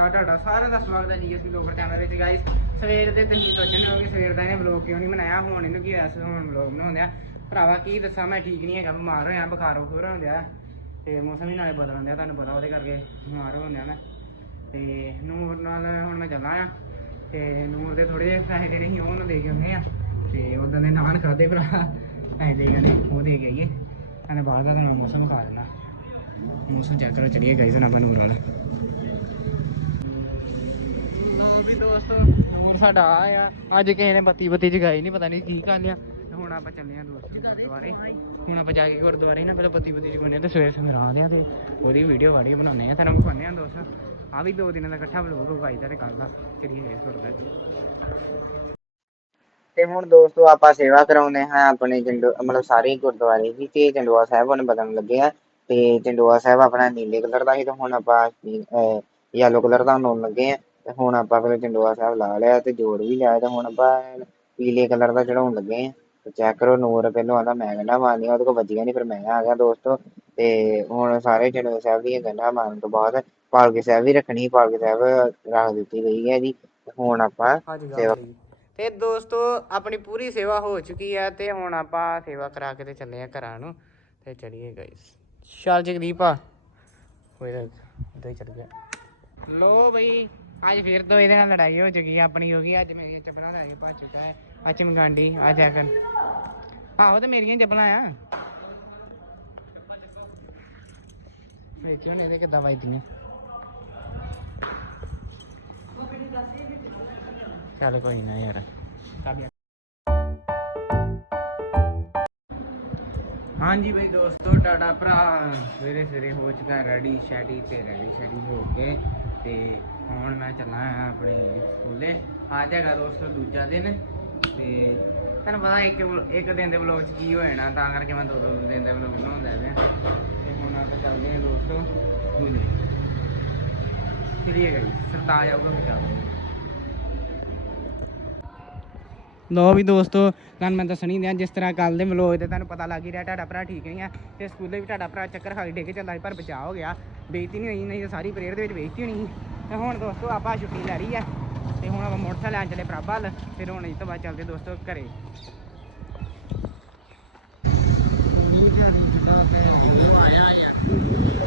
ਨਮਸਕਾਰ ਤੁਹਾਡਾ ਸਾਰਿਆਂ ਦਾ ਸਵਾਗਤ ਹੈ ਜੀਐਸਪੀ ਲੋਕਰ ਚੈਨਲ ਵਿੱਚ ਗਾਇਸ ਸਵੇਰ ਦੇ ਤੁਸੀਂ ਸੋਚਣ ਹੋ ਸਵੇਰ ਦਾ ਇਹਨੇ ਵਲੌਗ ਕਿਉਂ ਨਹੀਂ ਬਣਾਇਆ? ਹੁਣ ਇਹਨੂੰ ਕੀ ਐਸ ਹੁਣ ਵਲੌਗ ਬਣਾਉਂਦੇ ਆ। ਭਰਾਵਾ, ਕੀ ਦੱਸਾਂ? ਮੈਂ ਠੀਕ ਨਹੀਂ ਹੈਗਾ, ਬਿਮਾਰ ਹੋਇਆ, ਬੁਖਾਰ ਬਖੂਰ ਹੁੰਦਿਆ ਤੇ ਮੌਸਮ ਵੀ ਨਾਲੇ ਬਦਲਣ ਦਿਆ ਤੁਹਾਨੂੰ ਪਤਾ ਉਹਦੇ ਕਰਕੇ ਬਿਮਾਰ ਹੁੰਦਿਆ ਮੈਂ। ਤੇ ਨੂਰ ਨਾਲ ਹੁਣ ਮੈਂ ਚੱਲਾਂ ਆ। ਤੇ ਨੂਰ ਦੇ ਥੋੜੇ ਜਿਹੇ ਪੈਸੇ ਦੇਣੇ ਸੀ ਉਹਨੂੰ ਦੇ ਕੇ ਆਉਂਦੇ ਆ। ਤੇ ਉਦੋਂ ਦੇ ਨਾਨ ਖਾਦੇ ਭਰਾ। ਪੈਸੇ ਦੇ ਗਏ ਉਹ ਦੇ ਕੇ ਆਈਏ। ਇਹਨੇ ਬਾਹਰ ਦਾ ਤੁਹਾਨੂੰ ਮੌਸਮ ਖਾ ਦੇਣਾ ਮੌਸਮ ਚੈੱਕ ਕਰੋ ਚੜੀਏ ਗਾਇਸ ਨਾ ਨੂਰ ਨਾਲ ਵੀ ਦੋਸਤੋ। ਨੂਰ ਸਾਡਾ ਆਇਆ ਅੱਜ ਕਿਸੇ ਨੇ ਬੱਤੀ ਬੱਤੀ ਜਗਾਈ ਨਹੀਂ ਪਤਾ ਨਹੀਂ ਕੀ ਕਰ ਲਿਆ। ਤੇ ਹੁਣ ਆਪਾਂ ਚੱਲੇ ਆ ਦੋਸਤੋ ਗੁਰਦੁਆਰੇ। ਹੁਣ ਆਪਾਂ ਜਾ ਕੇ ਗੁਰਦੁਆਰੇ ਨਾ ਪਹਿਲਾਂ ਬੱਤੀ ਬੱਤੀ ਜਗਾਉਣੇ ਤੇ ਸਵੇਰੇ ਸਵੇਰੇ ਆਉਂਦੇ ਆ ਤੇ ਉਹਦੀ ਵੀਡੀਓ ਵਾੜੀ ਬਣਾਉਂਦੇ ਆ ਤੁਹਾਨੂੰ ਵਿਖਾਉਂਦੇ ਆ ਦੋਸਤੋ। ਆ ਵੀ ਦੋ ਦਿਨਾਂ ਦਾ ਇਕੱਠਾ ਵਲੋਗ ਹੋਗਾ ਇਹਦਾ ਤੇ ਕੱਲ ਦਾ ਚੜੀਏ ਗਾਇਸ ਗੁਰਦੁਆਰੇ ਤੇ ਹੁਣ ਦੋਸਤੋ ਆਪਾਂ ਸੇਵਾ ਕਰਾਉਂਦੇ ਹਾਂ ਆਪਣੇ ਜੰਡੋ ਮਤਲਬ ਸਾਰੇ ਗੁਰਦੁਆਰੇ ਦੀ ਤੇ ਜੰਡੋਆ ਸਾਹਿਬ ਹੁਣ ਬਦਲਣ ਲੱਗੇ ਆ। ਤੇ ਜੰਡੋਆ ਸਾਹਿਬ ਆਪਣਾ ਨੀਲੇ ਕਲਰ ਦਾ ਸੀ ਤੇ ਹੁਣ ਆਪਾਂ ਯੈਲੋ ਕਲਰ ਦਾ ਲਾਉਣ ਲੱਗੇ ਆ। ਤੇ ਹੁਣ ਆਪਾਂ ਫਿਰ ਜੰਡੋਆ ਸਾਹਿਬ ਲਾ ਲਿਆ ਤੇ ਜੋੜ ਵੀ ਲਿਆ ਤੇ ਹੁਣ ਆਪਾਂ ਪੀਲੇ ਕਲਰ ਦਾ ਚੜਾਉਣ ਲੱਗੇ ਆ। ਤੇ ਚੈੱਕ ਕਰੋ ਨੂਰ ਪਹਿਲੋਂ ਆਂਦਾ ਮੈਂ ਗੰਢਾ ਮਾਰਨੀਆਂ ਉਹਦੇ ਕੋਲ ਵੱਜੀਆਂ ਨਹੀਂ ਫਿਰ ਮੈਂ ਆ ਗਿਆ ਦੋਸਤੋ। ਤੇ ਹੁਣ ਸਾਰੇ ਜੰਡੋਆ ਸਾਹਿਬ ਦੀਆਂ ਗੰਢਾਂ ਮਾਰਨ ਤੋਂ ਬਾਅਦ ਪਾਲਕੀ ਸਾਹਿਬ ਵੀ ਰੱਖਣੀ ਪਾਲਕੀ ਸਾਹਿਬ ਰੱਖ ਦਿੱਤੀ ਗਈ ਹੈ ਜੀ। ਹੁਣ ਆਪਾਂ ਸੇਵਾ ਤੇ ਦੋਸਤੋ ਆਪਣੀ ਪੂਰੀ ਸੇਵਾ ਹੋ ਚੁੱਕੀ ਹੈ ਤੇ ਹੁਣ ਆਪਾਂ ਸੇਵਾ ਕਰਾ ਕੇ ਤੇ ਚੱਲੇ ਆ ਘਰਾਂ ਨੂੰ ਤੇ ਚੜੀਏ ਗਾਇਸ ਚੱਲ ਜਗਦੀਪਾ ਹੋਏ ਉਧਰ ਚੜ ਗਿਆ। ਲੋ ਬਈ। ਅੱਜ ਫਿਰ ਤੋਂ ਇਹਦੇ ਨਾਲ ਲੜਾਈ ਹੋ ਚੁੱਕੀ ਹੈ ਆਪਣੀ ਹੋ ਗਈ, ਅੱਜ ਮੇਰੀਆਂ ਚੱਪਲਾਂ ਲੈ ਕੇ ਭੱਜ ਚੁੱਕਾ ਹੈ। ਆ ਚਮਗਾਂਡੀ ਆ ਜੈਕਨ ਆਹੋ ਤੇ ਮੇਰੀਆਂ ਚੱਪਲਾਂ ਆ। ਵੇਖਿਓ ਨੇ ਇਹਦੇ ਕਿੱਦਾਂ ਵੱਜਦੀਆਂ। ਚੱਲ ਕੋਈ ਨਾ ਯਾਰ। ਹਾਂਜੀ ਬਈ ਦੋਸਤੋ, ਟਾਟਾ ਭਰਾ ਸਵੇਰੇ ਸਵੇਰੇ ਹੋ ਚੁੱਕਾ ਰੈਡੀ, ਸ਼ੈਡੀ ਤੇ ਰੈਡੀ ਸ਼ੈਡੀ ਹੋ ਕੇ ਤੇ ਹੁਣ ਮੈਂ ਚੱਲਾਂ ਆਪਣੇ ਸਕੂਲੇ। ਅੱਜ ਹੈਗਾ ਦੋਸਤੋ ਦੂਜਾ ਦਿਨ। ਤੇ ਤੁਹਾਨੂੰ ਪਤਾ ਇੱਕ ਇੱਕ ਦਿਨ ਦੇ ਵਲੋਗ 'ਚ ਕੀ ਹੋ ਜਾਣਾ, ਤਾਂ ਕਰਕੇ ਮੈਂ ਦੋ ਦੋ ਦਿਨ ਦੇ ਵਲੋਗ ਬਣਾਉਂਦਾ ਪਿਆ। ਤੇ ਹੁਣ ਆਪਾਂ ਚੱਲਦੇ ਹਾਂ ਦੋਸਤੋ ਸਕੂਲੇ। ਚਲਿਏ ਗਈ ਸਰਤਾਜ ਆਊਗਾ ਬਚਾਓ ਲੋ ਵੀ ਦੋਸਤੋ, ਤੁਹਾਨੂੰ ਮੈਂ ਦੱਸਣੀ ਦਿਆਂ, ਜਿਸ ਤਰ੍ਹਾਂ ਕੱਲ ਦੇ ਵਲੋਗ ਤੇ ਤੁਹਾਨੂੰ ਪਤਾ ਲੱਗ ਹੀ ਰਿਹਾ, ਤੁਹਾਡਾ ਭਰਾ ਠੀਕ ਨਹੀਂ ਆ। ਤੇ ਸਕੂਲੇ ਵੀ ਤੁਹਾਡਾ ਭਰਾ ਚੱਕਰ ਖਾ ਕੇ ਡੇ ਕੇ ਚੱਲਾ ਸੀ, ਪਰ ਬਚਾਅ ਹੋ ਗਿਆ। ਬੇਇੱਜ਼ਤੀ ਨਹੀਂ ਹੋਈ, ਨਹੀਂ ਤਾਂ ਸਾਰੀ ਪ੍ਰੇਅਰ ਦੇ ਵਿੱਚ ਬੇਇੱਜ਼ਤੀ ਹੋਣੀ ਸੀ। ਤੇ ਹੁਣ ਦੋਸਤੋ ਆਪਾਂ ਛੁੱਟੀ ਲੈ ਲਈ ਆ ਤੇ ਹੁਣ ਆਪਾਂ ਮੋਟਰਸਾਈਕਲ ਲੈਣ ਚੱਲੇ ਪ੍ਰਭ ਵੱਲ, ਫਿਰ ਹੁਣ ਇਸ ਤੋਂ ਬਾਅਦ ਚੱਲਦੇ ਦੋਸਤੋ ਘਰੇ।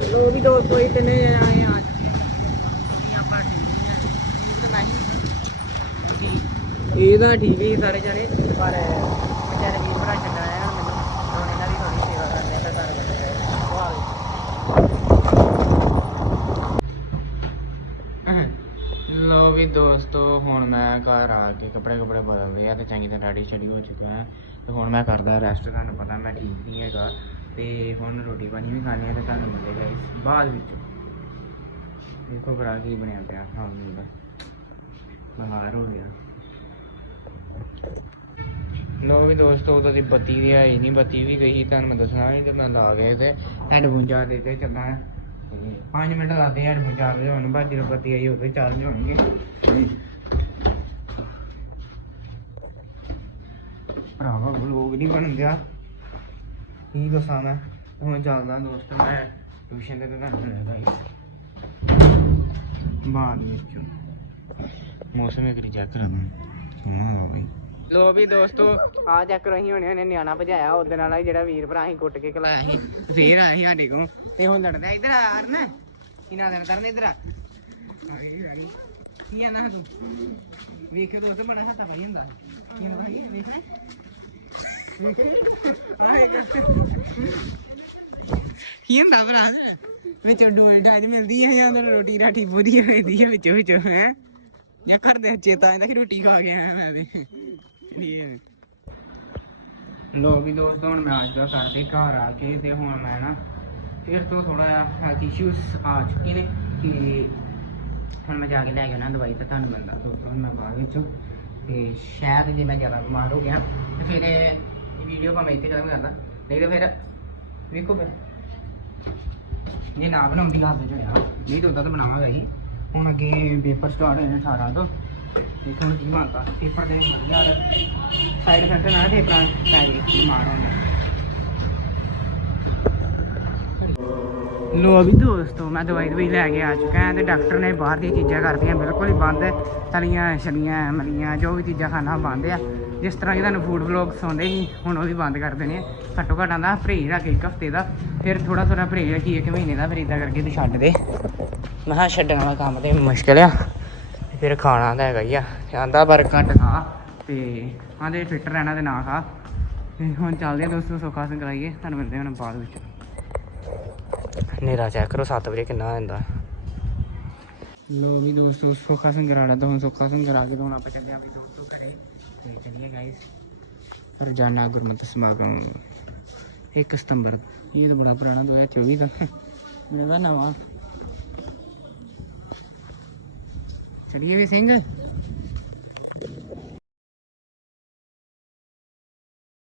ਲੋ ਵੀ ਦੋਸਤੋ ਇਤਨੇ ਆਏ ਆ। ਆਪਾਂ ਠੀਕ ਹੀ ਸਾਰੇ ਜਣੇ, ਪਰ ਵਿਚਾਰੇ ਵੀਰ ਭਰਾ ਛੱਡ ਆਏ ਹਨ ਮੈਨੂੰ ਹੁਣ ਇਹਨਾਂ ਦੀ ਥੋੜੀ ਸੇਵਾ ਕਰਦੇ ਆ ਤਾਂ ਕਰ ਲੋ ਵੀ ਦੋਸਤੋ ਹੁਣ ਮੈਂ ਘਰ ਆ ਕੇ ਕੱਪੜੇ ਕੱਪੜੇ ਬਦਲ ਲਏ ਆ ਤੇ ਚੰਗੀ ਤਰ੍ਹਾਂ ਰੈਡੀ ਸ਼ੈਡੀ ਹੋ ਚੁੱਕਾ ਹਾਂ। ਤੇ ਹੁਣ ਮੈਂ ਕਰਦਾ ਰੈਸਟ ਤੁਹਾਨੂੰ ਪਤਾ ਮੈਂ ਠੀਕ ਨਹੀਂ ਹੈਗਾ। ਤੇ ਹੁਣ ਰੋਟੀ ਪਾਣੀ ਵੀ ਖਾਣੀ ਹੈ ਤੇ ਤੁਹਾਨੂੰ ਮਿਲੇਗਾ ਇਸ ਬਾਅਦ ਵਿੱਚ। ਦੇਖੋ ਭਰਾ ਕੀ ਬਣਿਆ ਪਿਆ, ਹਾਂ, ਮਿਲਦਾ। ਬਾਹਰ ਹੋ ਗਿਆ। ਲੋ ਵੀ ਦੋਸਤੋ ਉਦੋਂ ਦੀ ਬੱਤੀ ਦੀ ਆਈ ਨਹੀਂ ਬੱਤੀ ਵੀ ਗਈ, ਤੁਹਾਨੂੰ ਮੈਂ ਦੱਸਣਾ ਸੀ ਤੇ ਮੈਂ ਲਾ ਗਿਆ ਤੇ ਹੈਡਫੋਨ ਚਾਰਜ ਦੇ ਕੇ ਚੱਲਾਂ। 5 ਮਿੰਟ ਲੱਗਦੇ ਹੈਡਫੋਨ ਚਾਰਜ ਹੋਣ ਬਾਅਦ ਜਦੋਂ ਬੱਤੀ ਆਈ ਉਦੋਂ ਚਾਰਜ ਹੋਣਗੇ। ਭਰਾਵਾ ਵਲੋਗ ਨਹੀਂ ਬਣ ਗਿਆ ਕੀ ਦੱਸਾਂ ਮੈਂ? ਹੁਣ ਚੱਲਦਾ ਦੋਸਤ, ਮੈਂ ਟਿਊਸ਼ਨ ਤੇ ਤਾਂ ਤੁਹਾਨੂੰ ਮਿਲਦਾ ਬਾਅਦ ਵਿੱਚ। ਮੌਸਮ ਇੱਕ ਚੈੱਕ ਕਰਾਂਗਾ। ਹਾਂ ਬਈ। ਲੋ ਵੀ ਦੋਸਤੋ, ਆ ਚੈੱਕ ਕਰੋ ਅਸੀਂ ਹੁਣੇ ਹੁਣੇ ਨਿਆਣਾ ਭਜਾਇਆ, ਉਹਦੇ ਨਾਲ ਜਿਹੜਾ ਵੀਰ ਭਰਾ ਅਸੀਂ ਕੁੱਟ ਕੇ ਖਲਾਇਆ ਸੀ ਫੇਰ ਆਇਆ ਸੀ ਸਾਡੇ ਕੋਲ, ਤੇ ਹੁਣ ਲੜਦਾ ਇਧਰ ਆ ਨਾ ਇਹਨਾਂ ਦਿਨ ਕਰਨ ਇਧਰ ਆ? ਕੀ ਆ ਨਾ ਤੂੰ? ਵੇਖਿਓ ਦੋਸਤੋ, ਬੜਾ ਹੱਥਾ ਬਣੀ ਹੁੰਦਾ ਕੀ ਵੇਖਣਾ? ਕੀ ਹੁੰਦਾ ਭਰਾ? ਵਿੱਚ ਡੋਲ ਢਾਜ ਮਿਲਦੀ ਹੈ ਜਾਂ ਤਾਂ ਰੋਟੀ ਰਾਠੀ ਪੂਰੀ ਹੋਈਦੀ ਹੈ ਵਿੱਚੋਂ ਵਿੱਚੋਂ, ਹੈ? ਜਾਂ ਕਰਦੇ ਚੇਤਾ ਆਂਦਾ ਕਿ ਰੋਟੀ ਖਾ ਗਿਆ ਮੈਂ ਤੇ ਇਹ ਲੋ ਵੀ ਦੋਸਤੋ, ਹੁਣ ਮੈਂ ਅੱਜ ਦਾ ਸਾਡੇ ਘਰ ਆ ਕੇ ਤੇ ਹੁਣ ਮੈਂ ਨਾ ਫਿਰ ਤੋਂ ਥੋੜਾ ਜਿਹਾ ਹੈਲਥ ਇਸ਼ੂਸ ਆ ਚੁੱਕੇ ਨੇ ਕਿ ਹੁਣ ਮੈਂ ਜਾ ਕੇ ਲੈ ਕੇ ਆਉਣਾ ਦਵਾਈ ਤਾਂ ਤੁਹਾਨੂੰ ਬੰਦਾ ਦੋਸਤੋ ਹੁਣ ਮੈਂ ਬਾਅਦ ਵਿੱਚ। ਤੇ ਸ਼ਾਇਦ ਜੇ ਮੈਂ ਜ਼ਿਆਦਾ ਬਿਮਾਰ ਹੋ ਗਿਆ ਤੇ ਫਿਰ ਵੀਡੀਓ ਭਾਵੇਂ ਇੱਥੇ ਖਤਮ ਕਰਦਾ ਨਹੀਂ ਤਾਂ ਫਿਰ ਵੇਖੋ ਫਿਰ ਜੇ ਨਾ ਬਣਾਉਂਦੀ ਹਾਲਤ ਚ ਹੋਇਆ ਨਹੀਂ ਤਾਂ ਉਦਾਂ ਤਾਂ ਬਣਾਵਾਂਗਾ ਹੀ ਹੁਣ ਅੱਗੇ ਪੇਪਰ ਸਟਾਰਟ ਹੋਏ ਨੇ 18 ਤੋਂ ਦੇਖੋ ਹੁਣ ਕੀ ਬਣਦਾ ਪੇਪਰ ਦੇ ਯਾਰ ਸਾਈਡ ਇਫੈਕਟ ਨਾ ਪੇਪਰਾਂ ਪੈ ਜੇ ਬਿਮਾਰ ਹੋਣਾ ਲੋ ਵੀ ਦੋਸਤੋ ਮੈਂ ਦਵਾਈ ਦਵਾਈ ਲੈ ਕੇ ਆ ਚੁੱਕਾ ਹਾਂ ਤੇ ਡਾਕਟਰ ਨੇ ਬਾਹਰ ਦੀਆਂ ਚੀਜ਼ਾਂ ਕਰਤੀਆਂ ਬਿਲਕੁਲ ਹੀ ਬੰਦ ਤਲੀਆਂ ਛਲੀਆਂ ਮਲੀਆਂ ਜੋ ਵੀ ਚੀਜ਼ਾਂ ਖਾਣਾ ਬੰਦ ਆ ਜਿਸ ਤਰ੍ਹਾਂ ਕਿ ਤੁਹਾਨੂੰ ਫੂਡ ਵਲੌਗਸ ਆਉਂਦੇ ਸੀ, ਹੁਣ ਉਹ ਵੀ ਬੰਦ ਕਰ ਦੇਣੇ ਆ। ਘੱਟੋ ਘੱਟ ਆਂਦਾ ਪਰਹੇਜ਼ ਰੱਖ ਇੱਕ ਹਫ਼ਤੇ ਦਾ, ਫਿਰ ਥੋੜਾ ਥੋੜਾ ਪਰਹੇਜ਼ ਰੱਖੀ ਇੱਕ ਮਹੀਨੇ ਦਾ ਫਿਰ ਇਦਾਂ ਕਰਕੇ ਤੂੰ ਛੱਡ ਦੇ। ਮੈਂ ਕਿਹਾ ਛੱਡਣ ਵਾਲਾ ਕੰਮ ਤੇ ਮੁਸ਼ਕਿਲ ਆ ਫਿਰ ਖਾਣਾ ਤਾਂ ਹੈਗਾ ਹੀ ਆ। ਆਂਦਾ ਪਰ ਘੱਟ ਖਾ, ਤੇ ਆਂਦੇ ਫਿੱਟ ਰਹਿਣਾ ਤੇ ਨਾ ਖਾ। ਹੁਣ ਚੱਲਦੇ ਆ ਦੋਸਤੋ ਸੋਖਾ ਸਿੰਘ ਕਰਾਈਏ ਤੁਹਾਨੂੰ ਮਿਲਦੇ ਹਾਂ ਹੁਣ ਬਾਅਦ ਵਿੱਚ। ਹਨੇਰਾ ਚੈੱਕ ਕਰੋ 7 ਵਜੇ ਕਿੰਨਾ ਹੋ ਜਾਂਦਾ। ਲੋ ਵੀ ਦੋਸਤੋ, ਸੋਖਾ ਸਿੰਘ ਕਰਾਣਾ ਤਾਂ ਹੁਣ ਸੋਖਾ ਸਿੰਘ ਕਰਾ ਕੇ ਤਾਂ ਹੁਣ ਆਪਾਂ ਚੱਲਦੇ ਆਂ ਵੀ ਦੋਸਤੋ ਘਰੇ। ਤੇ ਚੱਲੀਏ ਗਾਇਸ ਰੋਜ਼ਾਨਾ ਗੁਰਮਤਿ ਸਮਾਗਮ 1 ਸਤੰਬਰ, ਇਹ ਤਾਂ ਬੜਾ ਪੁਰਾਣਾ 2024 ਦਾ ਮੇਰਾ ਨਵਾਂ। ਚਲਿਏ ਵੀ ਸਿੰਘ।